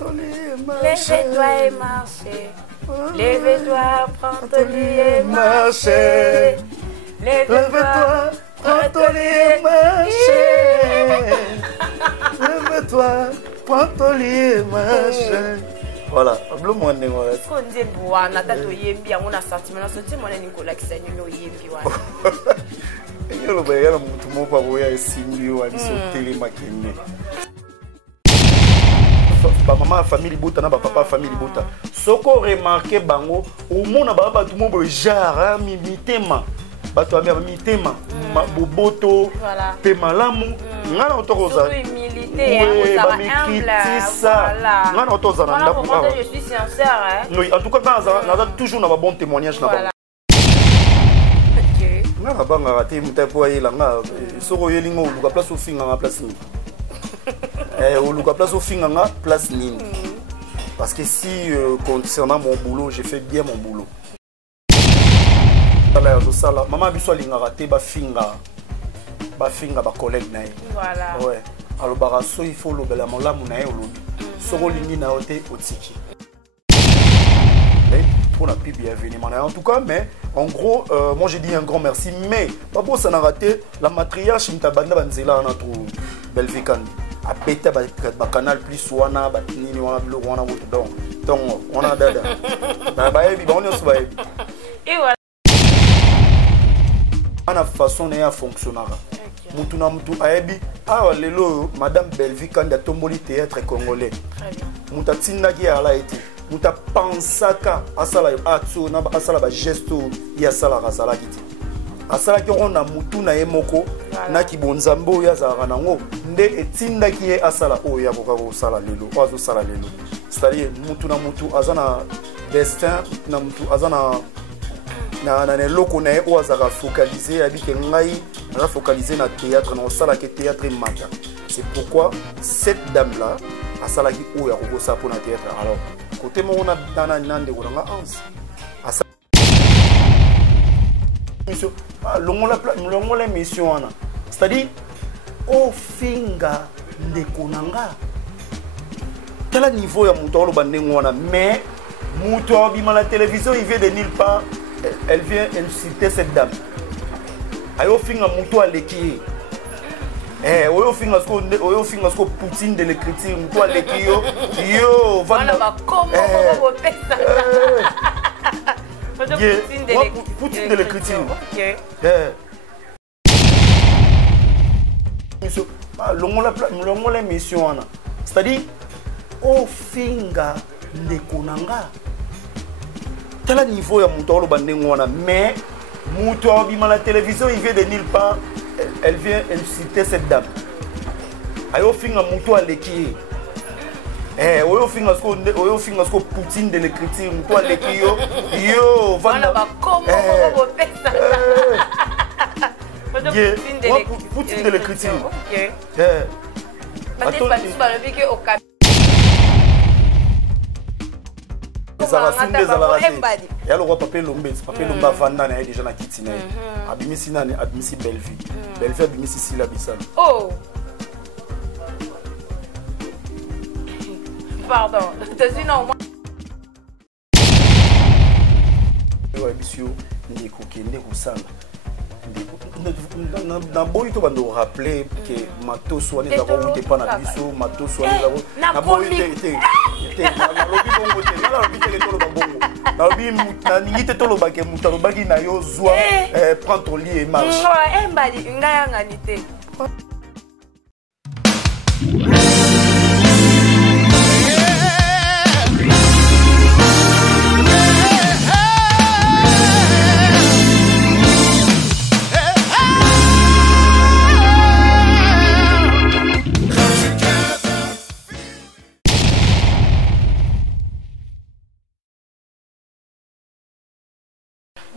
Lève-toi et marchez. Lève-toi, prends ton lit et marchez. Lève-toi, prends ton lit et marchez. Lève-toi, prends ton lit et marchez. Voilà, bleu mon nez. Quand on dit boana, t'as tout yembi, on a senti, on a senti mon Nicolas qui s'est numéro yembi. Il y a le bail, tout le monde va voir ici, il y a des télé maquillés. Maman famille bota na papa famille bota soko remarqué bango au monde ba tout monde genre mitema bato amia mitema boboto pe malamu ngana otokoza humilité ça va humble ngana otoza na ndako je suis sincère oui en tout cas dans toujours na ba bon témoignage na ba ngana banga raté mutapo yela nga soko yelingo luka place ofinga nga place ni au Luka place au Finganga, place Nini. Parce que si concernant mon boulot, j'ai fait bien mon boulot. Maman biso linga raté ba finga ba collègue nae. Voilà. Ouais. Alors baraso il faut le bela mola munae olobi. Soko lingi na ote otiki. Pour la pub événement. En tout cas, mais en gros, moi j'ai dit un grand merci. Mais pas pour ça n'a raté la matriarche Mtabanda Banzela na trop Belvikandi. A péter ba canal plus wana ba nini wana blog wana donc on a dada na ba ebi ba on est ba ebi et voilà ana façon na fonctionnera mutu na mutu ayebi ah lelo madame Belvikandi tomboli théâtre congolais très bien muta tindaki ala été muta pensaka asala atso na asala ba gesto ya sala kasala kiti asala ki on a mutu na yemoko na kibonzambo oyo azalaka nango nde etindaki ye asala oyo akoka kosala lelo oyo azosala lelo c'est-à-dire mutu na mutu aza na destin na mutu aza na eloko na ye oyo azalaka focalize abike ngai aza focalize na théâtre na osalaki théâtre mata c'est pourquoi cette dame là asalaki oyo akokosala mpo na théâtre alors côté moko na ndeko nanga anse longola mission wana c'est-à-dire au finga ndeko nanga quel niveau ya muto oloba ndenge wana mais muto abima la télévision il vient de nulle part elle vient inciter cette dame ayo finga muto aleki oyo finga sko Poutine de l'écriture muto aleki yo vana makombo ko pesa Poutine de l'écriture. Ok. Longola mission wana. C'est-à-dire au finga ndeko nanga. Quel niveau ya muto oloba ndenge wana mais muto abima la télévision il vient de nulle part elle vient inciter cette dame. Ayo finga muto aleki oyo finga sko Poutine de l'écriture muto aleki yo vana makombo ko pesa Poutine de l'écriture. Ok. Attends, il y a le roi Papé Lombe Vanda na déjà na kitina abimisi nani abimisi Belvi abimisi Sila Bissalo. Oh pardon, t'as non moi ouais monsieur ndiko kende kusala na boyi to bando rappeler que matos wana za ko te pa na biso matos wana za na boyi te na lobi bongo te na lobi te to lo bongo na lobi na ningite to lo ba ke mutalo baki na yo zwa prends ton lit et marche mbadi ngaya ngani te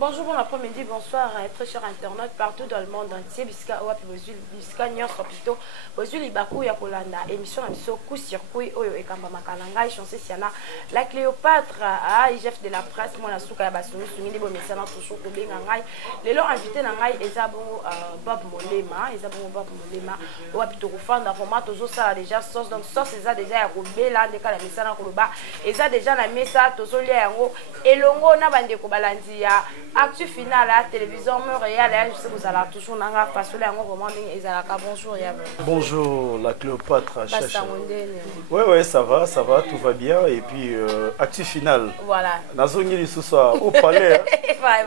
Bonjour, bon après-midi, bonsoir, très chers internautes partout dans le monde entier. Bisca Owapi Bozul, Bisca Nyos Rapito, Bozul Ibaku Yakolanda, émission à Misso, coup circuit, Oyo et Kamba Makalanga, chancé Siana, la Cléopâtre, IGF de la presse, mon Asuka Bassouni, Soumi, les Bomessana, Touchou, Kobe, Nangai, les lots invités Nangai, Ezabo Bob Molema, Ezabo Bob Molema, Owapi Torufan, Naroma, Tozo, ça déjà, sauce, donc sauce, Eza déjà à Kobe, là, des cas, la Messana Koloba, Eza déjà la Messa, Tozo, Liango, et Longo, Nabande Kobalandia. Actu final à la télévision Montréal, je sais que vous allez toujours dans la façon bonjour. Bonjour la Cléopâtre. Ouais, ça va, tout va bien. Et puis, actu final. Voilà. Nazongili ce soir au palais.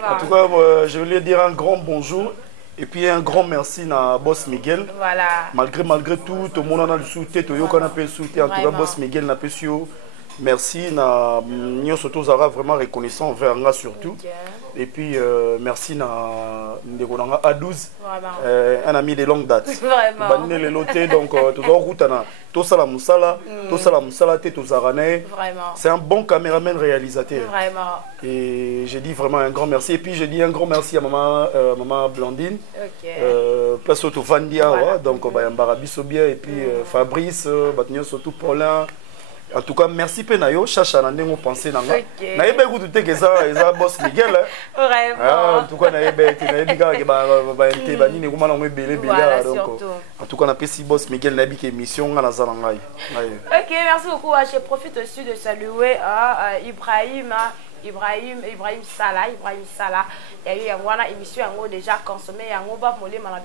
En tout cas, je voulais dire un grand bonjour. Et puis un grand merci à Boss Miguel. Voilà. Malgré tout, tout le monde a le soutien, tout le monde a le soutien. En tout cas, Boss Miguel n'a pas su. Merci, nous sommes vraiment reconnaissants envers nous surtout. Okay. Et puis, merci à A12, un ami de longue date. Donc, c'est un bon caméraman réalisateur. Vraiment. Et je dis vraiment un grand merci. Et puis, je dis un grand merci à maman Blandine. Place au Vandia, donc, et puis Fabrice, surtout Paulin. En tout cas, merci Penayo, Chacha Nandeng pensé nanga. Na yebe ku tute keza eza boss Miguel. Vraiment. En tout cas, na yebe diga ke ba ente ba nini kuma na ngwebele bela donc. En tout cas, na pesi boss Miguel na bi ke émission ngana za ngai. OK, merci beaucoup. Je profite aussi de saluer Ibrahim Salah. Il y a eu une émission déjà consommée. Il y a eu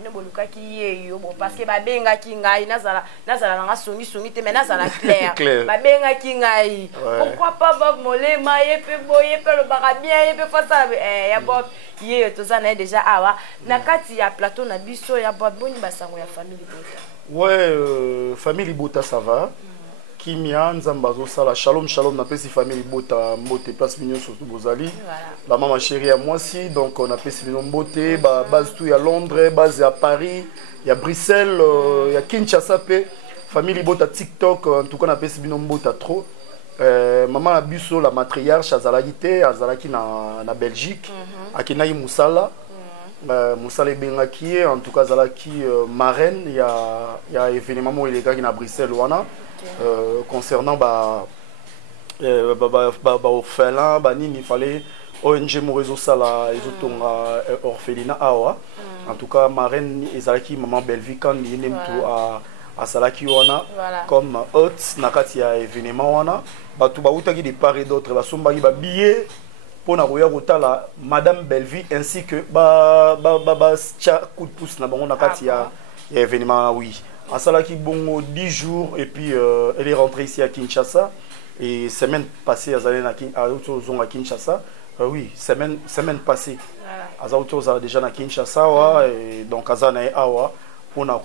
une boluka qui bon parce que babenga ki ngai nazala nga songi mais nazala clair. Babenga ki ngai. Pourquoi pas Bob Molema yepe boye pe le barabien yepe fa ça ya Bob yé tozana déjà awa nakati ya plateau na biso ya Bob boni basango ya famille Bota. Ouais, famille Bota ça va. Kimia Nzambazo Sala Shalom na pesi famille Bota Mbote place mignon surtout Bozali. La maman chérie à moi aussi donc on a pesi mignon Mbote base tout à Londres, base à Paris, il y a Bruxelles, il y a Kinshasa famille Bota TikTok en tout cas on a pesi mignon Bota trop. Maman Abuso la matriarche Azalaki na Belgique, Akenaï Moussala. Moussala Bengaki en tout cas Azalaki marraine il y a événement il est gars qui na Bruxelles wana. Concernant orphelin il fallait ONG Morezo Sala et orphelinat awa en tout cas marraine ezalaki maman Belvi quand il est à Salaki wana comme hôte nakati ya événement wana batu bautaki de part et d'autre basombaki ba billet pour na koya kotala madame Belvi ainsi que coup de pouce na bango nakati ya événement oui. À Salaki Bongo 10 jours et puis elle est rentrée ici à Kinshasa et semaine passée à Kinshasa oui semaine passée à déjà à Kinshasa et donc à Zanae Awa pour na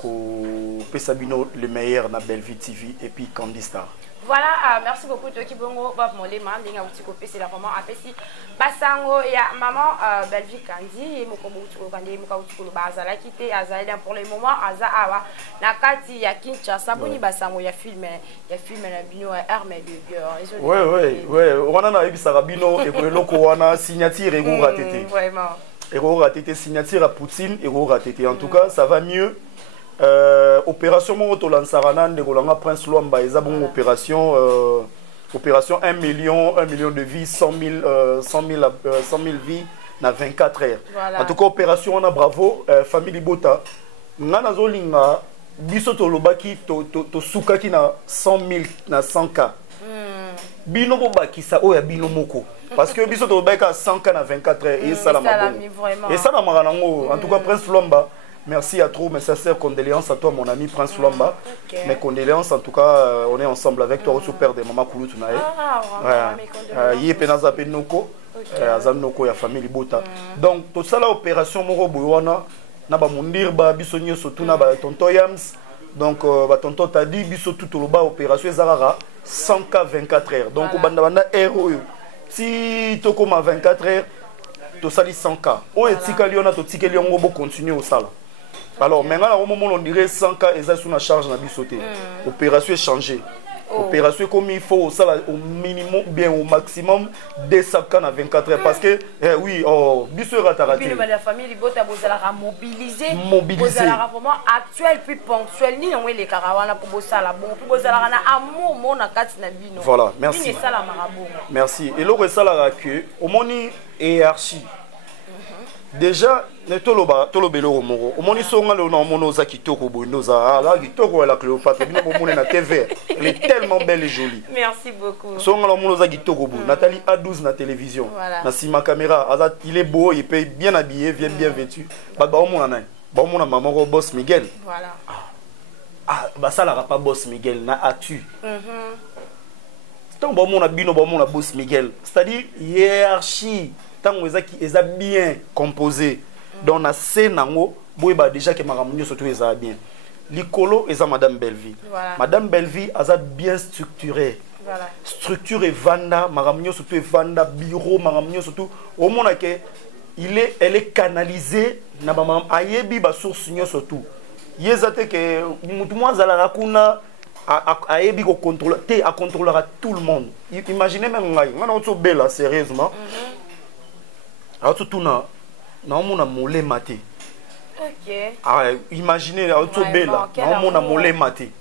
Pesabino le meilleur na Bellevue TV et puis Candy Star. Voilà, merci beaucoup Toki Bongo Bob Molema ndinga utikopé c'est la vraiment apesi basango ya maman Bellevue Candy mokobo utiko kandi moka utiko bazala kité azali pour le moment aza awa na kati ya Kinshasa boni basango ya film na bino armée de guerre. Ouais on a ebisa rabino et loko wana signature et go ratété. Vraiment. Et go ratété signature à Poutine et go ratété en tout cas ça va mieux. Opération Moto Lansarana de Golanga Prince Luamba et Zabon opération 1 million de vies 100 000 vies na 24 heures. En tout cas opération on a bravo famille Bota ngana zolinga biso to lobaki to sukaki na 100 000 na 100k bino bobaki sa oya bino moko parce que biso to lobaki 100k na 24 heures et ça la mabongo et ça na maranango en tout cas Prince Luamba. Merci à trop, mes sincères condoléances à toi, mon ami Prince Lomba. Mes condoléances, en tout cas, on est ensemble avec toi, au père de Maman Koulou Tunae. Yé Penaza Penoko, Azanoko, ya famille Bota. Donc, tout ça, l'opération Moro Bouwana, Naba Mundir, Bisonio Sotuna, Tonto Yams. Donc, Tonto Tadi, Biso Tutuluba, opération Zarara, 100K 24 heures. Donc, au Bandabanda, héros. Si tu comme 24 heures, tu sali 100K. On est Tikaliona, tu Tikalion, on va continuer au sala. Alors, maintenant, au moment où on dirait 100K, ils sont sous la charge, on a bisoté. Opération est changée. opération comme il faut ça au minimum bien au maximum 2 sacs à 24 heures parce que oui biso rataraté puis la famille libota bozala mobiliser vraiment actuel puis ponctuel ni on les karawana pour bosala bon pour bozala na amour mona kati na bino voilà merci merci et le ça la que au moni hiérarchie déjà ne tolobelo romoro au moni songa le na mono za kitoko bondo za la kitoko la Cléopâtre bino bomone na TV elle est tellement belle et jolie merci beaucoup songa le mono za kitoko bo Nathalie A12 na télévision na sima caméra il est beau il est bien habillé bien vêtu ba mona na ba mona maman ko boss Miguel voilà bah ça la pas boss Miguel na atu tant ba mona bino ba mona boss Miguel c'est-à-dire hiérarchie tant eza bien composé dans la scène nango boyeba déjà que maramunyo surtout eza bien likolo eza madame Belleville madame Belleville eza bien structurée structure et vanda maramunyo surtout vanda bureau maramunyo surtout au monde que elle est canalisée na ba ayebi ba source nyo surtout yezate que mutu mwa zala kuna ayebi ko contrôler te a contrôlera tout le monde imaginez même ngai ngana otso bela sérieusement alors tout na mona molé maté imaginez otso bela na mona molé maté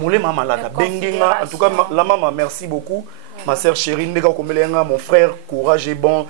molé mama malaka bengenga en tout cas la maman merci beaucoup ma sœur chérie ndeka komelenga mon frère courage et bon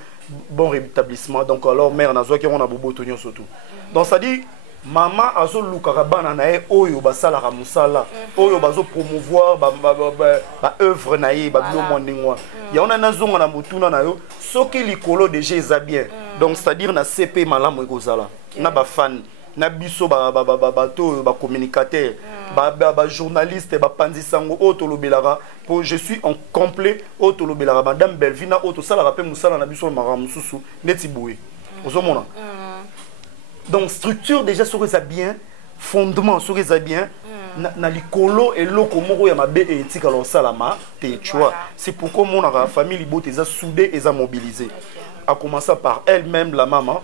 rétablissement donc alors mère nazo ki on a bobo tonyo surtout donc ça dit maman azo lukaka bana na ye oyo basala ka musala oyo bazo promouvoir ba œuvre na ye ba bilo mondingwa ya ona nazonga na mutuna na yo soki likolo déjà eza bien donc c'est à dire na CP malamu ekozala na ba fan na biso ba communicateur ba journaliste ba panzisango otolobelaka pour je suis en complet otolobelaka madame Belvina otosala ka pe musala na biso maramususu neti boye ozomona donc structure déjà sur ça bien fondement sur ça bien na likolo et loko moko ya mabe et éthique alors salama tu vois c'est pourquoi mon famille libote eza soudée et eza mobilisée à commencer par elle-même la maman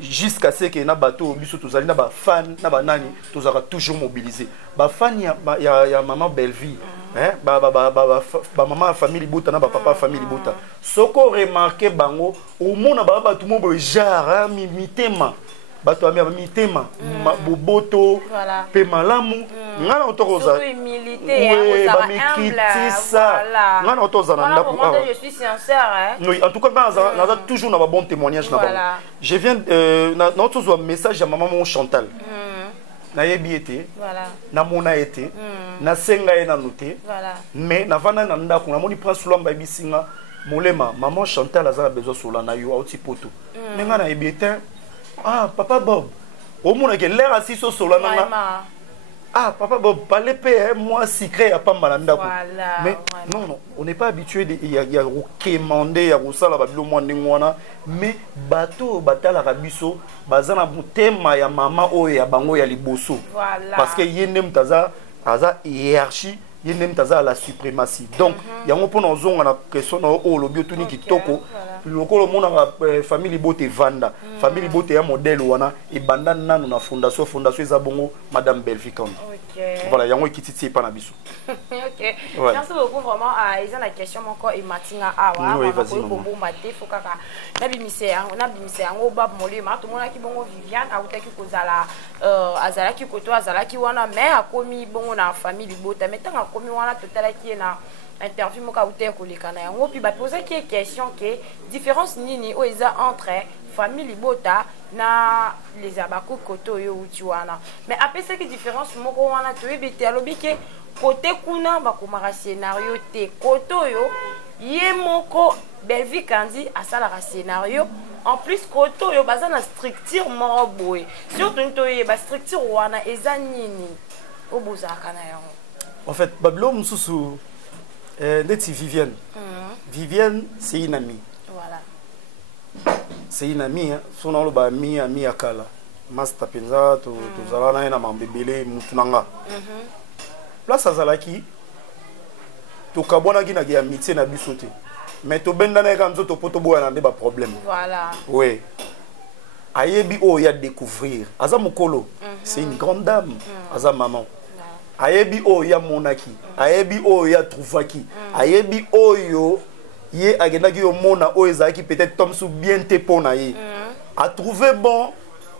jusqu'à ce que na bateau biso tozali na ba fan na ba nani tozaka toujours mobilisé ba fan ya maman Belleville ba maman famille libota na ba papa famille libota soko remarquer bango au monde ba bato mo genre mitema bato amia mitema boboto pe malamu ngana otokoza humilité ba mikitisa ngana otoza na ndako je suis sincère oui en tout cas na toujours na ba bon témoignage na ba je viens na otozo un message à maman Chantal na yebi été na mona été na senga e na noté mais na vana na ndako na moni prince Lwamba bisinga molema maman Chantal azala besoin sola na yo auti poto ngana na yebi été ah papa Bob au monde que l'air assis sur solo ah papa Bob parlez pas moi secret à pas malanda mais non on n'est pas habitué il y a recommandé il y a rusala babilo mwandingwana mais bateau batala rabiso bazana mutema ya mama o ya bango ya liboso parce que yende mtaza aza hiérarchie yende mtaza la suprématie donc yango pona ozonga na question na o lobio tuni kitoko lokolo mona famille bote vanda famille bote ya modèle wana e banda nanu na fondation eza bongo madame Belvicom voilà yango kititi pa na biso OK merci beaucoup vraiment ils ont la question encore et matinga awa ko bombo mate fokaka na bimise yango bab moli ma to mona ki bongo Viviane akutaki kozala azalaki koto azalaki wana mais akomi bongo na famille bota metanga akomi wana totalaki na interview moka uter kolekana yango puis ba poser qui question que différence nini o eza entre famille libota na les abaku koto yo utiwana mais après ça qui différence moko wana to ebite alobi ke côté kuna ba komara scénario te koto yo ye moko Belleville kandi asala ka scénario en plus koto yo baza na structure moko boy surtout to ye ba structure wana eza nini obuza kana yango en fait bablo mususu Neti Vivienne. Vivienne, c'est une amie. Voilà. C'est une amie. Son nom est ami Akala. Master Penza, tu as na mambebele mutunanga. Place azalaki, tu kabona ki na ki amitié na bisote. Mais tu benda na kanzo to poto boya na ba problème. Voilà. Oui. Ayebi o ya découvrir. Aza mukolo, c'est une grande dame. Aza maman. ayebi oyo ya monaki ayebi oyo ya trouvaki ayebi oyo ye agendaki yo mona oyo ezalaki peut-être tom sou bien te pona ye a trouvé bon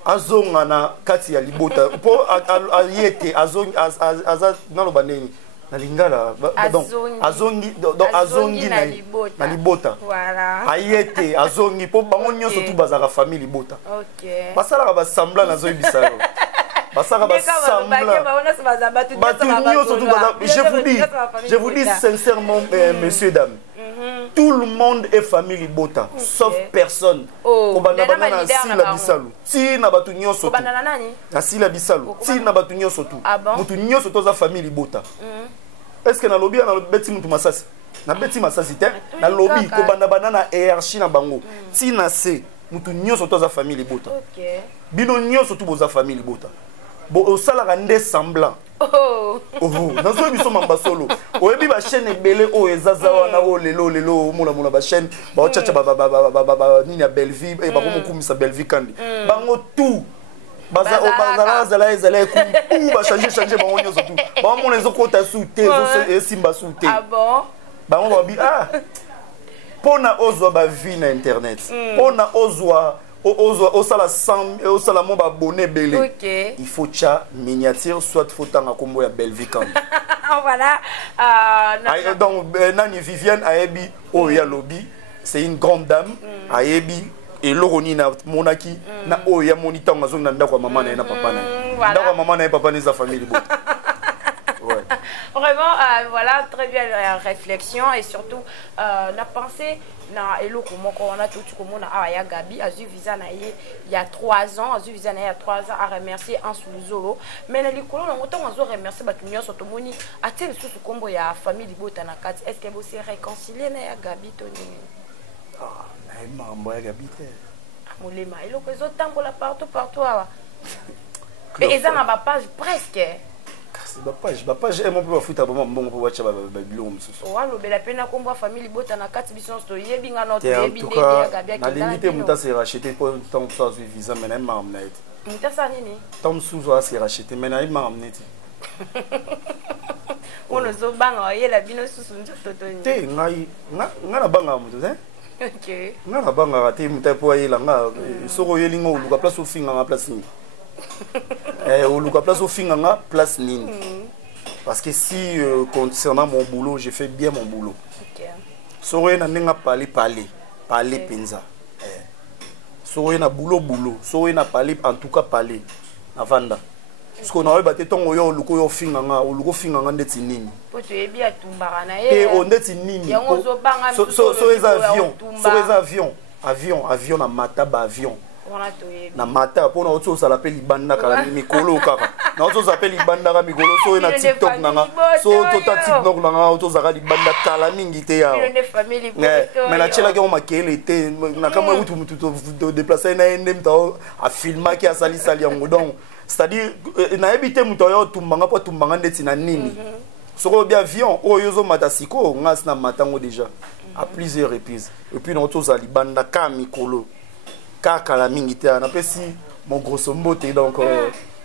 azonga na kati ya libota po ayete aza naloba nini na lingala donc azongi na libota ayete azongi po bango nyonso tu bazaka famille libota basalaka bassemblant nazoyebisa yo basaka bassemblant je vous dis sincèrement messieurs dames tout le monde est famille libota sauf personne kobanda bana na sila bisalu ti na batu nyonso tu na sila bisalu ti na batu nyonso tu mutu nyonso toza famille libota est-ce que na lobby na beti mutu masasi na beti masasi te na lobby kobanda bana na hiérarchie na bango ti na se mutu nyonso toza famille libota bino nyonso tu boza famille libota bo osalaka nde semblant nazo biso mamba solo oyebi ba chaîne ebele o ezaza wana o lelo mona ba chaîne ba ochacha ba nini ya Belleville e ba komokumisa Belleville kandi bango tout bazala ezala ku ba changer bango nyonso tout ba mona ezokota soute esimba soute bango ba bi pona ozwa ba vie na internet pona ozwa osala mo ba abonné belé il faut tcha miniature soit faut tanga kombo ya Belleville quand voilà donc nani Viviane ayebi o ya lobby c'est une grande dame ayebi et loroni na monaki na o ya monita ngazong na ndako mama na papa na ndako mama na papa na sa famille bo. Vraiment, voilà, très bien la réflexion et surtout la pensée na elo comment on a tout comme on a ya Gabi a eu visa na il y a 3 ans, a eu visa na il y a 3 ans à remercier en sous mais na likolo na autant on remercier batunyo sotomoni a tel sous combo ya famille libota na kati est-ce que vous se réconcilier na ya Gabi toni na mambo ya Gabi te molema elo ko zo tambola partout et ça na ba page presque ba page mon peu futa bon pour watch ba biloko msusu walo bela pena kombo famille bota na kati biso sto yebinga no to yebi ne ya Gabi na limite muta se racheter pour tant ça sur visa mais na mamna ete muta sa nini tant sous a se racheter mais na mamna ete ono zo banga yela bino susu njoto toni te ngai na banga mutu hein OK na banga te muta po yela nga soko yelingo uluka place ofinga nga place ni oluka place ofinga nga place nini parce que si concernant mon boulot j'ai fait bien mon boulot soko na nenga parler penza soko na boulot soko na parler en tout cas parler na vanda parce qu'on a batté ton yo luko yo finga nga oluko finga nga ndeti nini po to yebi atumbara na ye on ndeti nini yango zo banga so les avion na mataba avion na mata pona oto sala pe libanda kala mikolo kaka na oto sala libanda ka mikolo so na TikTok nanga so to ta TikTok nanga oto sala libanda kala mingi te ya mais na chela ke o makele te na kama mutu to déplacer na ndem ta a filma ki asali sali yango donc c'est-à-dire na ebité mutu yo tumbanga po tumbanga ndeti na nini soko bien avion o yozo mata siko ngas na matango déjà à plusieurs reprises et puis na oto sala libanda ka mikolo kala mingi te na pesi mon grosso mbote donc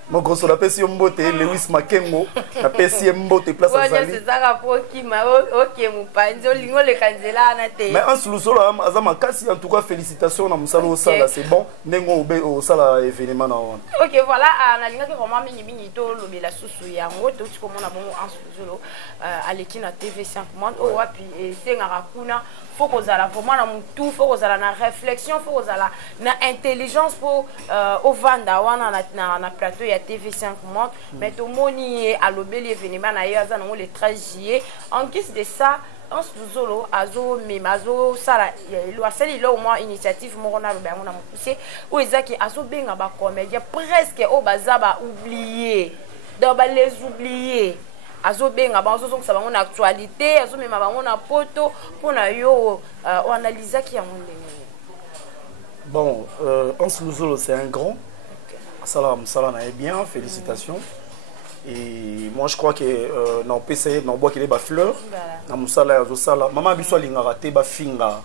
mon grosso la pesi mbote Lewis Makengo na pesi mbote place azali c'est ça pour ma OK mupanzo lingo le kanzela na te mais en solo azama kasi en tout cas félicitations na musalo sala c'est bon nengo au sala événement na on OK voilà na linga ke vraiment mingi to lobela susu yango to comme on a bon en solo à l'équipe na TV5 monde o wapi et sengara kuna faut qu'on a vraiment na mutu faut qu'on a na réflexion faut qu'on a na intelligence pour au vanda wana na plateau ya TV5 monde mais tout moni à l'obeli événement na yaza na le 13 juillet en guise de ça en solo azo memazo sala lo asali lo moins initiative mo na bango na pousser ou ezaki azo benga ba comédien presque au bazaba oublié donc ba les oublier azo benga ba zo ça bango na actualité azo mema bango na poto pona yo on analyse qui en bon en solo c'est un grand salam na bien félicitations et moi je crois que na PC na bois qu'il est ba fleur na musala ya zo sala mama biso linga raté ba finga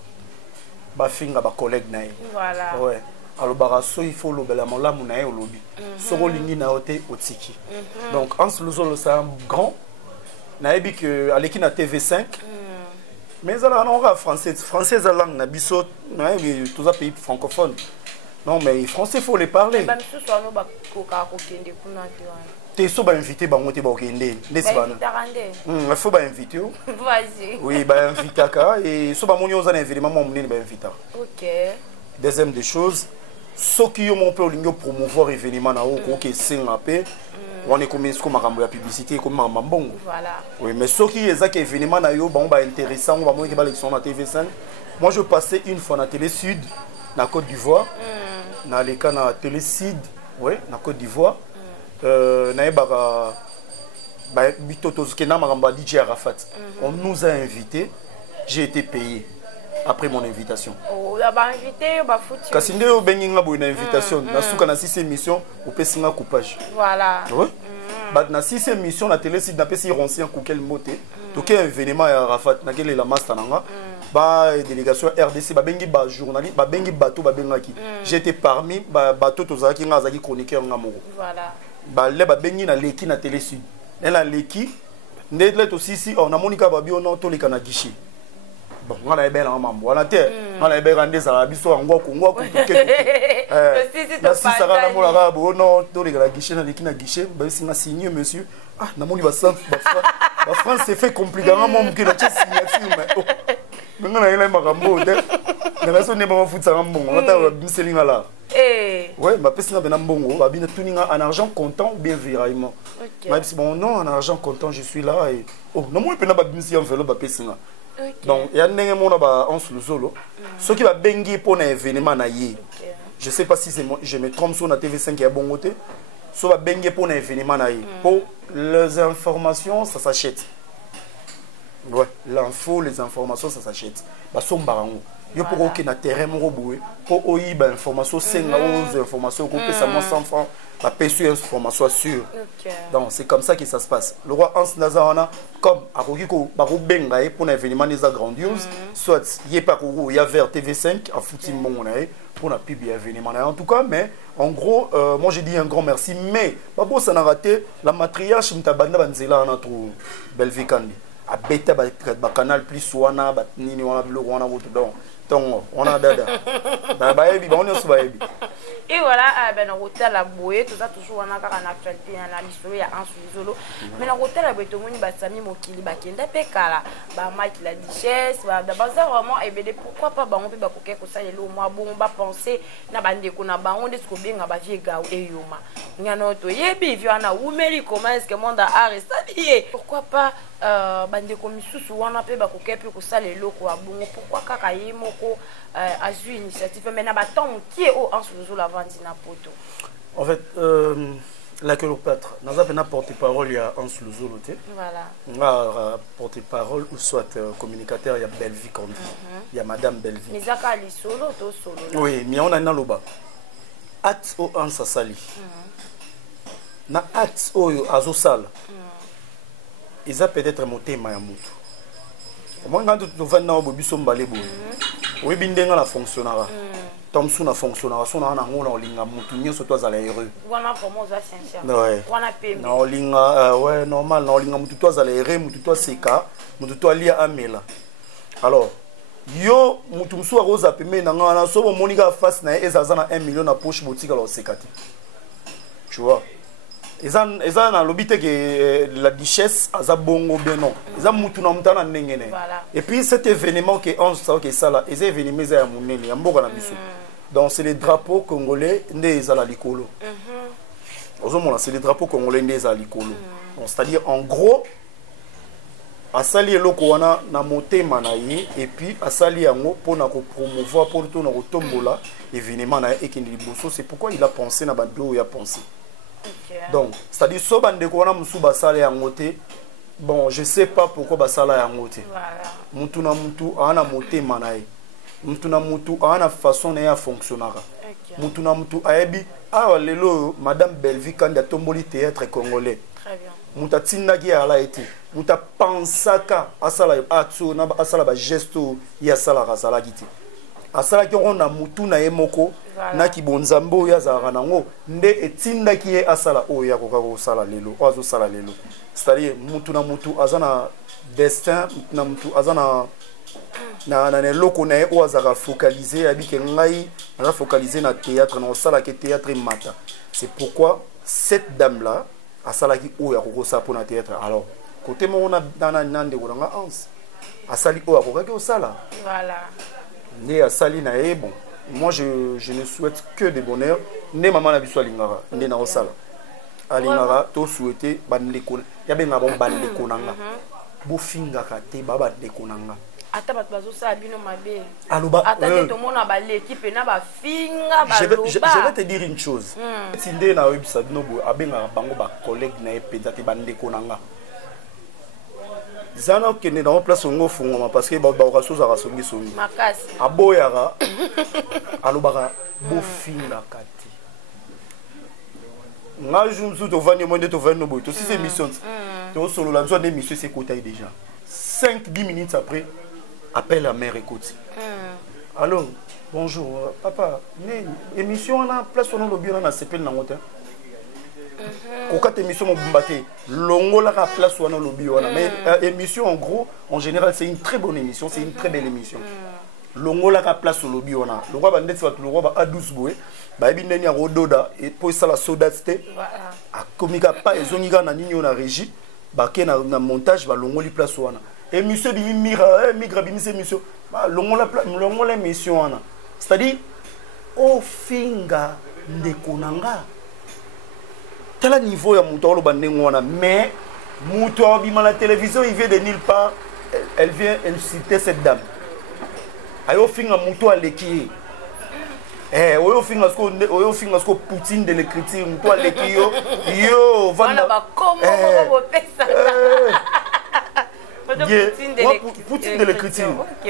ba collègue na voilà ouais alobaka so il faut lobela molamu na ye olobi soko olingi na yo te otiki donc Hans Luzolo c'est un grand nayebi que aleki na TV5 mais ezalaka nangoka français eza langue na biso nayebi toza pays francophone non mais français faut les parler te so bainvité bango te bakokende ndesi bana il faut bainvité oui bainvitaka et so bamoni oza na événement mwa monene bainvitaka deuxième des choses soki yo mo mpe olingi promouvoir événement na yo okoki esenga mpe wana ekomi siko makambo ya publicité ekomi makambo mbongo oui mais soki ezaki événement na yo bango baintéressant bamoniki balekison na TV5 moi je passais une fois na Télé Sud na Côte d'Ivoire naleka na Télé Sud oui na Côte d'Ivoire nayebaka bitotozokenda makambo ya DJ Arafat on nous a invités j'ai été payé après mon invitation kasi nde obengi nga boye na invitation nasuka na 6 émission opesi nga coupage voilà na 6 émission na Télé Sud napesi roncien kokel mote toke événement ya Arafat nakelela master nanga ba délégation RDC babengi ba journaliste babengi bateau babengaki j'étais parmi bateau tozalaki nga azaki chroniqueur nga moko voilà le babengi na leki na Télé Sud na leki ndele to sisi na monika babi ono to leka na guichet bon on a ebela mambo wana te on a ebela ndeza biso ngoko na sisa kana mola ka bo no to leka na guichet na leki na guichet ba singa signé monsieur ah na moni ba France c'est fait compliqué na mo mukela tshi signature mais ngana ile makambo de na so ne ba futsa ngambongo ngata biselinga la ouais ma pesina bena mbongo babina tuninga en argent comptant ou bien virement mais bon non en argent comptant je suis là et oh na mo pena ba bimisi enveloppe ba pesina donc ya ndenge mona ba Hans Luzolo ce qui va bengi pour un événement na ye je sais pas si c'est je me trompe sur la TV5 ya bongote so ba bengi pour un événement na ye pour les informations ça s'achète ouais l'info les informations ça s'achète ba sombarango yo pour que na terrain mo boue pour oyiba information senga aux informations ko pesa mo 100 francs ba pesu information sûre donc c'est comme ça que ça se passe le roi Hans Nazarana comme akoki ko ba ko benga e pour un événement des grandiose soit yé pas ko ya vers TV5 a fouti mon na pour la pub événement en tout cas mais en gros moi j'ai dit un grand merci mais ba bo ça n'a raté la matriarche mtabanda banzela na trop Belvikandi a beta ba canal plus wana ba nini wana bilo wana woto donc on a dada ba yebi ba on yosu ba yebi et voilà ben on hôtel la boye tout ça toujours wana kaka na actualité na l'histoire ya Hans Luzolo mais na hôtel la beto moni ba sami mokili ba kenda pe kala ba Mike la Duchesse ba bazar vraiment et ben pourquoi pas ba on peut ba koke ko ça lelo moi bon ba penser na bande ko na ba on de ko benga ba vie ga e yoma ngano to yebi viana umeli comment est-ce que monde a arrêté pourquoi pas bande ko misusu wana pe ba koke pe ko ça lelo ko abongo pourquoi kaka yemo ko a eu initiative mais na ba temps qui est au Hans Luzolo avant dina poto en fait la Cléopâtre n'a pas porte-parole il y a Hans Luzolo voilà na porte-parole ou soit communicateur il y a Belvikandi il y a madame Belvi mais zaka li solo to solo oui mais on a na loba at o Hans Sali na at oyo azosala ils peut-être motema ya mutu moi quand tu vas na obiso mbale bo oui bindenga na fonctionnera Tomsu na fonctionnera so na ngona olinga mutu nyoso to azala heureux wana comment ça sincère wana pembe na olinga ouais normal na olinga mutu to azala heureux mutu to seka mutu to alia amela alors yo mutu msu aroza pembe na ngana so bo monika face na ezaza na 1 million na poche botika la sekati tu vois eza na lobite que la Duchesse aza bongo bien non eza mutu na mutana ndengene et puis cet événement que on sait que ça là eza événement za ya munene ya mboka na biso donc c'est les drapeaux congolais ndé eza la likolo ozomona c'est les drapeaux congolais ndé eza likolo donc c'est-à-dire en gros asali eloko wana na motema na ye et puis asali yango pona ko promouvoir pour tout na kotombola événement na ekindi liboso c'est pourquoi il a pensé na bando ya pensé. Donc, c'est-à-dire, si on a un basala yango te, bon, je sais pas pourquoi basala yango te. Mutu na mutu ana moté manae. Mutu na mutu ana façon na fonctionnera. Mutu na mutu ayebi ah lelo madame Belvikandi a tomboli théâtre congolais. Très bien. Muta tindaki ala été. Muta pensaka asala atso na asala ba gesto ya sala rasala giti. asalaki yango na mutu na ye moko na kibonzambe oyo azalaka nango nde etindaki ye asala oyo akoka kosala lelo oyo azosala lelo, c'est-à-dire mutu na mutu aza na destin, na mutu aza na eloko na ye oyo azalaka focaliser abike ngai aza focaliser na théâtre na osalaki théâtre mata. C'est pourquoi cette dame là asalaki oyo akokosala mpo na théâtre. Alors côté moko na ndeko nanga Anse asali oyo akokaki osala, voilà nde asali na ye. Bon, moi je ne souhaite que de bonheur. Nde maman na biso alingaka nde na osala alingaka to souhaiter bandeko ya benga bon bandeko nanga bofingaka te babandeko nanga ata bato bazosala bino mabe aloba ata te tomona ba l'équipe na ba finga ba loba. Je vais te dire une chose. Si nde na webisa bino bo abengaka bango ba collègue na ye penza te bandeko nanga zana okende na place ongo fungoma parce que baokasoza kasongi songi makasi aboyaka alobaka bofingaka te nga jour tovandi mo nde tovandi no boy to six émissions to solo la zone d'émission c'est côté déjà 5-10 minutes après appelle la mère écoute. Alors bonjour papa émission na place on lo bien na CPL na ngota kokate émission mobumbate longola ka place wana lobi wana mais émission en gros en général c'est une très bonne émission, c'est une très belle émission. Longola ka place lobi wana lokwa ba ndetse batu lokwa ba A12 boye ba ebindeni ya rododa et pour ça la soda c'était a komika pa ezongika na nini na régie ba ke na montage ba longoli place wana émission bi migra bimise émission ba longola émission wana, c'est-à-dire au finga ndekonanga tel niveau ya muto lo bandengo wana. Mais muto abima la télévision il vient de nulle part, elle vient inciter cette dame ayo finga muto aleki oyo finga sko Poutine de l'écriture muto aleki yo vanda ba komo bo pesa Poutine de l'écriture. OK.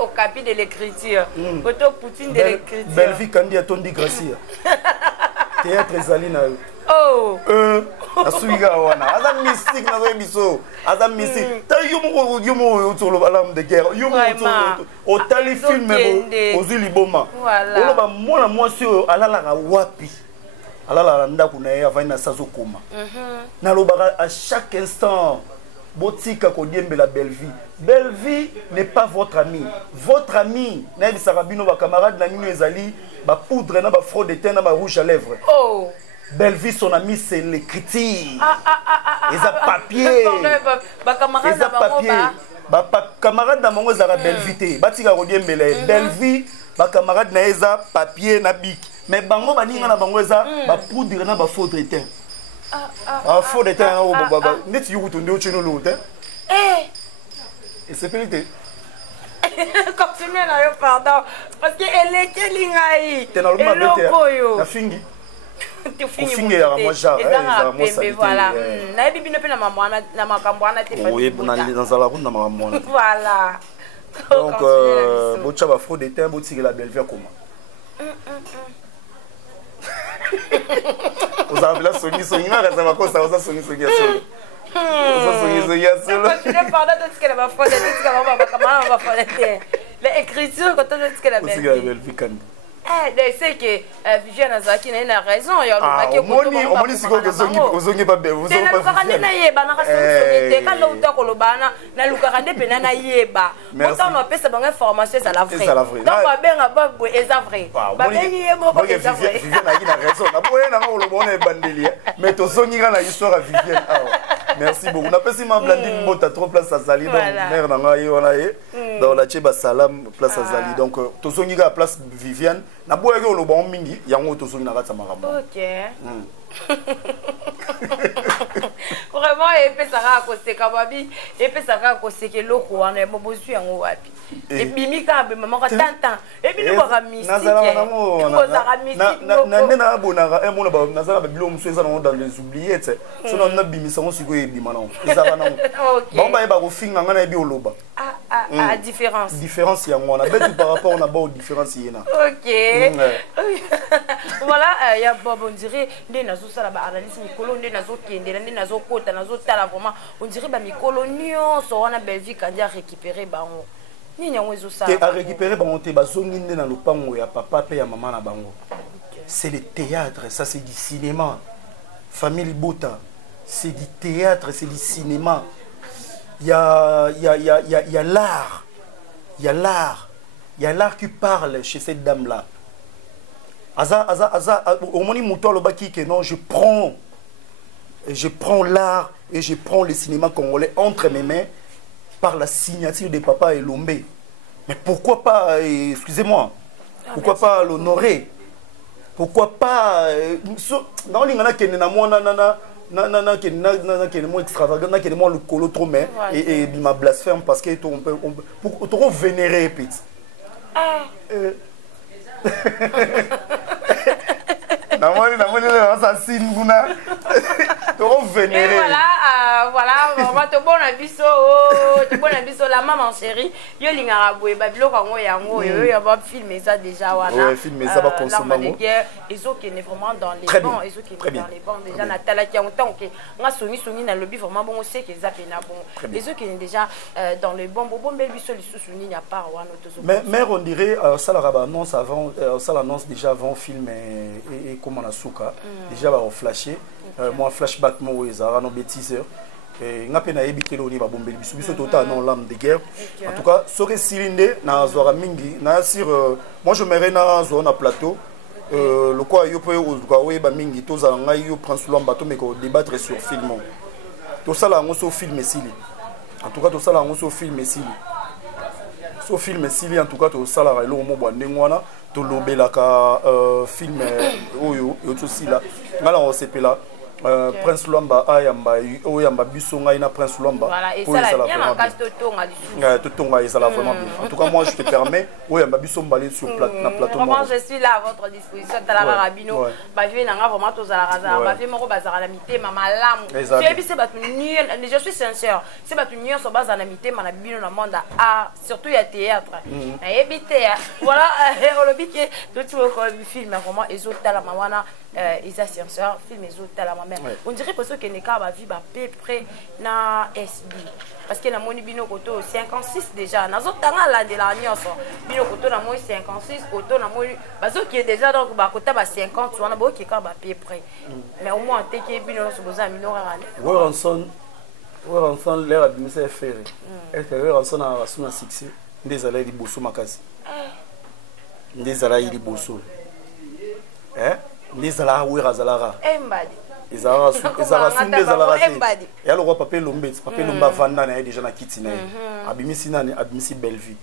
Au capi de l'écriture. Poutine de l'écriture. Belle vie kandi atondi Gracia. Théâtre ezali na yo. Oh. Asuiga wana. Aza mystique na zo biso. Aza mystique. Ta yomo otolo balam de guerre. Yomo otali film bo ozili boma. Voilà. Oloba mwana mwasi oyo alala wapi. Alala ndako na ye avani na sazo koma. Na lobaka à chaque instant botika ko diembe la belle vie. Belle vie n'est pas votre ami. Votre ami na bisaka bino ba camarade na nino ezali ba poudre na ba fraude de teint na ba rouge à lèvres. Oh. Belle vie son ami c'est l'écriture. Et ça papier. Ba camarade na bango ba camarade na bango za belle vie te. Batika ko diembe la belle vie ba camarade na eza papier na bic. Mais bango baninga na bango eza ba poudre na ba fraude de teint. Fraude de teint o baba neti yukutu ndio chino lo te. Et c'est pété. Continue là, pardon. Parce qu'elle est kelingai. T'es dans le mal la fingi. Tu fingi ya moja. Voilà. Na bibi ne pe na mamwana na makambo ana te. Oui, dans la route na mamwana. Voilà. Donc bocha ba fraude de teint botika la belle vie comment. Vous avez la songi na raza ba kosa oza songi ya solo. L'écriture, quand on dit qu'elle a belle vie. C'est que Viviane Azaki a raison. Il y a le merci beaucoup. On a pas si ma Blandine Bota trop place à Zali donc mère nanga yona ye dans la Tcheba Salam place à Zali donc tozongi ga place Viviane na boyeke lo bon mingi yango tozongi na kata makambo. OK. Vraiment et puis ça va causer kababi et puis ça va causer que loko wana bobosu yango wapi. Et bimi ka be maman tanta et puis nous va mystique. Na na bonara e mona ba nazala ba bilo muso eza dans les oubliettes. So na bimisa mo siko e bima na. Ezala na. Ba ba e ba ko finga ngana e bi oloba. Différence. Différence yango na betu par rapport na ba aux différences yena. OK. Voilà, il y a on dirait ndé nazo sala ba analyse mikolo ndé nazo kendela ndé nazo kota nazo tala vraiment on dirait ba mikolo nyonso wana Belgique a déjà récupéré bango. nini yango ezosala te a récupérer bango te bazongi nde na lopango ya papa pe ya mama na bango. C'est le théâtre, ça c'est du cinéma. Famille Libota, c'est du théâtre, c'est du cinéma. Il y a l'art. Il y a l'art. Il y a l'art qui parle chez cette dame-là. Au moment où non, je prends l'art et je prends le cinéma congolais entre mes mains par la signature de Papa Elombe. Mais pourquoi pas, excusez-moi, pourquoi pas l'honorer? Pourquoi pas dans les gens qui sont extravagants, qui sont le colo trop mais et ma blasphème parce que on peut vénérer petit. Et voilà, on va te bon abisso, la maman chérie, yo lingara boye babilo kango yango yo ya ba filmer ça déjà wana. Ouais, filmer ça va consommer. Ezo qui est vraiment dans les bancs, ezo qui est dans les bancs déjà Natala qui a autant que nga songi na lobby vraiment bon c'est que zapena bon. Ezo qui est déjà dans le bon bel biso li sousuni n'y a pas wana tozo. Mais on dirait ça la annonce avant ça l'annonce déjà avant film et comme on a souka déjà va flasher moi flashback mo ezara no bêtiseur et nga pe na yebite lo ni ba bombeli biso biso tota non l'âme de guerre en tout cas soke silinde na zora mingi na sur moi je merai na zona plateau le quoi yo pe o ba mingi to za nga yo prend sous l'ambato mais ko débattre sur film to ça là on so film sili en tout cas to ça là on so film sili so film sili en tout cas to ça là lo mo bwande ngwana to lobelaka film oyo yo to sila ngala on sepela Prince Luamba ayamba oyamba biso ngai na Prince Luamba voilà et ça la bien en cas totonga du totonga et ça la vraiment bien en tout cas moi je te permets oyamba biso mbalé sur na plateau vraiment je suis là à votre disposition tala rabino ba vie nanga vraiment to zala raza ba vie moko bazara la mité mama lamu c'est bi c'est batu ni je suis sincère c'est batu ni so baza na mité mana bino na monde a surtout il y a théâtre na yebité voilà le biké tout le film vraiment ezotala mawana isa sincère film ezotala mama on dirait que ce qui n'est qu'à ma vie à peu près na SB parce que na moni bino koto 56 déjà na zotanga la de la nyonso bino koto na moi 56 koto na moi bazo qui est déjà donc ba kota ba 50 wana ba qui ka ba peu près mais au moins te que bino so boza minora Ranson l'air abimisa faire est que Ranson a suna succès des ala di bosso makasi des ala di bosso des ala wera zalara embadi ezara sunde ezala te ya le roi papa lomba vanda na déjà na kitina abimisi nani abimisi Bellevue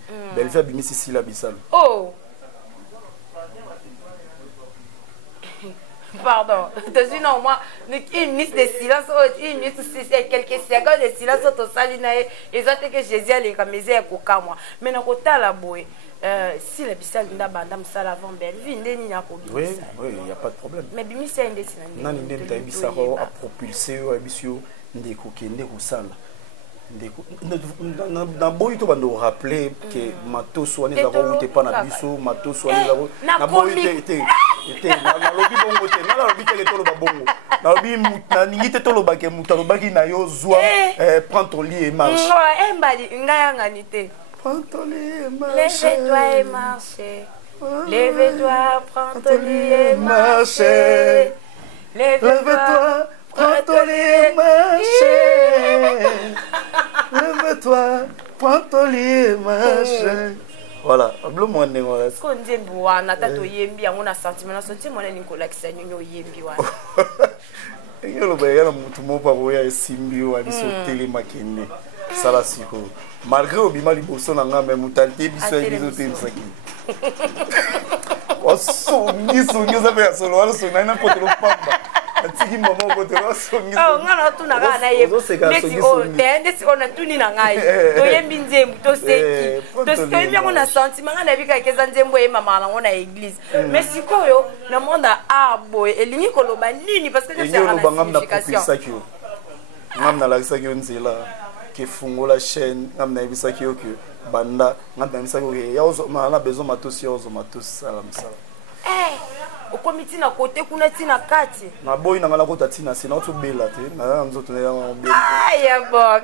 abimisi Sila Bisalo oh pardon t'as vu non moi une minute de silence une minute quelques secondes de silence au salina et ça que Jésus allait comme mes koka moi mais na kota la boy si la Bisalo nda banda msala avant Bellevue ndeni na ko oui il y a pas de problème mais bimisi ende sina nani ndem ta bisaro a propulser bisio ndeko kende ko sala ndeko na boyi to bando rappeler que matos wani za ko te pa na biso matos wani za ko na boyi te na lobi bongo te na lobi te to lo babongo na lobi na ningite to lo ba ke mutalo baki na yo zwa prends ton lit et marche embadi ngaya ngani te prends ton lit et marche lève-toi et marche lève-toi prends ton lit et marche lève-toi prends ton lit et marche lève-toi prends ton lit et marche voilà ablo mwande ngora ko nzembi wana tato yembi yango na sentiment na sentiment mwana ni kolakisa nyonyo yembi wana ngelo bayana mutu mopa boya esimbi wa biso tele makene sala siko malgré obima liboso na nga même mutalite biso biso te msaki oso ngiso za pe solo wala so na potelo pamba atiki mama potelo so ngiso oh ngana tu na kana ye nesi o tende si ona tuni na ngai to yembi nzembu to seki to seki yango na sentiment ngana bika keza nzembu e mama na ngona église mais sikoyo na monda abo elingi koloba nini parce que c'est ça na signification ngamna la sakio nzela ke fungola chaîne ngamna ibisaki yo ke banda ngamna ibisaki yo ya ozo na besoin matos ya ozo matos sala msala okomiti na kote kuna tina kati na boy na ngala kota tina sina oto bela te na nzoto na ya ya bog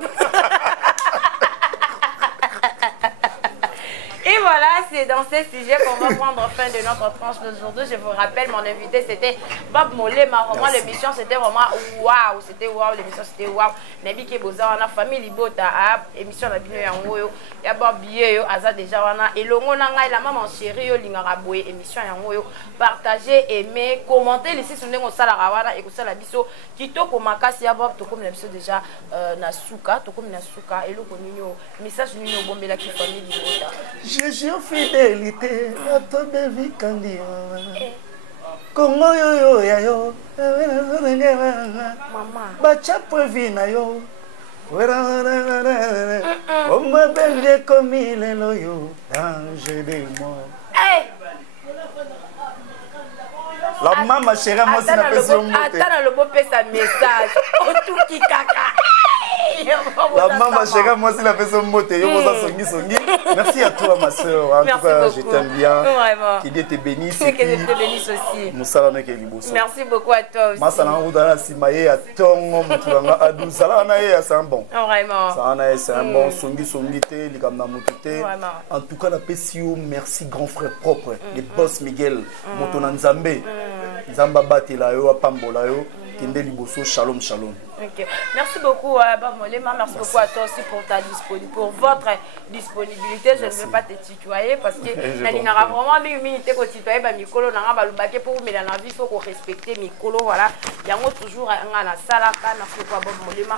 c'est dans ces sujets qu'on va prendre fin de notre tranche d'aujourd'hui. Je vous rappelle, mon invité c'était Bob Molema. Vraiment, l'émission c'était vraiment waouh. C'était waouh, l'émission c'était waouh. Nabi Keboza, on a famille Libota, émission la bino yango. Ya Bob Biye, Aza déjà, on a Elongo Nanga, la maman chérie, Lingaraboué, émission yango. Partagez, aimez, commentez, laissez son nom au Salarawana et au Salabiso. Kitoko Makasi, ya Bob, Tokom l'émission déjà, Nasuka, Tokom Nasuka, et le message Nino Bombela qui famille Libota. Je jure fidélité à ton vie Kandi. Congo yo ya yo. Maman. Bacha previna yo. On m'appelle comme il est loyo. Danger de moi. La maman chérie, moi c'est la personne. Attends le beau pèse un message. Oh tout qui caca. La maman chérie, moi c'est la personne moté. Merci à toi ma soeur. En tout cas, je t'aime bien. Vraiment. Que Dieu te bénisse. Que Dieu te bénisse aussi. Merci beaucoup à toi aussi. C'est un bon. Vraiment. C'est un bon. En tout cas, merci grand frère propre. Le boss Miguel. Motonan Nzambe. Nzamba Batela yo, Pambola yo. Kende Liboso, shalom, shalom. Okay. Merci beaucoup, Bob Molema. Merci beaucoup à toi aussi pour votre disponibilité. Je ne veux pas te tutoyer parce que il y aura vraiment une minute pour tutoyer. Mikolo, pour mais dans la vie, il faut respecter Mikolo. Voilà. Il y a toujours un salaka. Merci beaucoup, Bob Molema.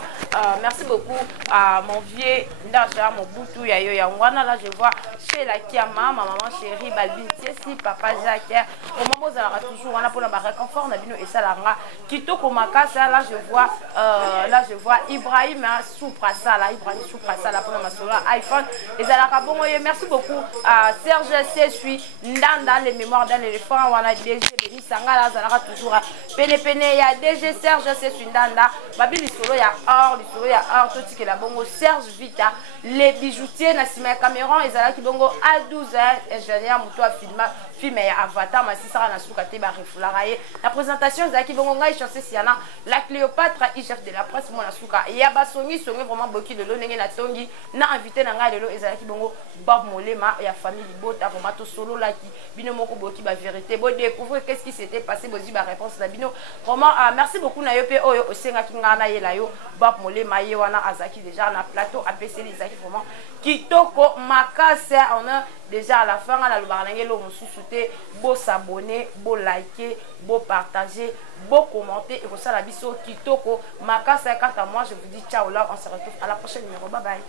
Merci beaucoup à mon vieux Ndacha, mon boutou Yayo Yangwana. Là, je vois chez la Kiama, ma maman chérie, Balbin Tiesi, papa Jacques. Au moment où on aura toujours on a pour la réconfort, Nabino et Salanga. Kitoko Makasa, là, je vois Ibrahim Souprassa, là, Ibrahim Souprassa, là, pour la masola iPhone. Et Zalaka Bongo, merci beaucoup à Serge Sesui, Ndanda, les mémoires d'un éléphant, on a DG Béni Sangala, Zalaka toujours Pene Pene, il y a DG Serge Sesui, Ndanda, Babi Lissolo, il y a Or, tout ce qui est la Bongo, Serge Vita, les bijoutiers, Nassima Cameron, et Zalaki Bongo, à 12 ans, ingénieur, Moutoua film et Avatar, Massissara Nasukate, Barifularaye. La présentation, Zalaki Bongo, Ngai, Chancé Siana, la Cléopâtre, chef de la presse, Monasuka. Et Yaba Songi, vraiment beaucoup de l'eau, n'a Tongi, n'a invité Nanga de l'eau, et Zalaki Bongo, Bob Molema, et la famille Libota, Romato Solo, là, qui, Bino Moko Boki, ba vérité, bon, découvrir qu'est-ce qui s'était passé, Bozi, ba réponse, la Bino. Vraiment, merci beaucoup, Nayope, Oyo, Osenga Kingana, Yelayo, Bob Molema, Yewana, Azaki, déjà, on a plateau, APC, les Zaki, vraiment, Kitoko, Makase, on a déjà à la fin, on a le barangé, l'eau, on sous-souté, beau s'abonner, beau liker, beau partager, beau commenter, et pour ça, la biso, Kitoko, Makase, quant à moi, je vous dis ciao là, on se retrouve à la prochaine numéro, bye bye.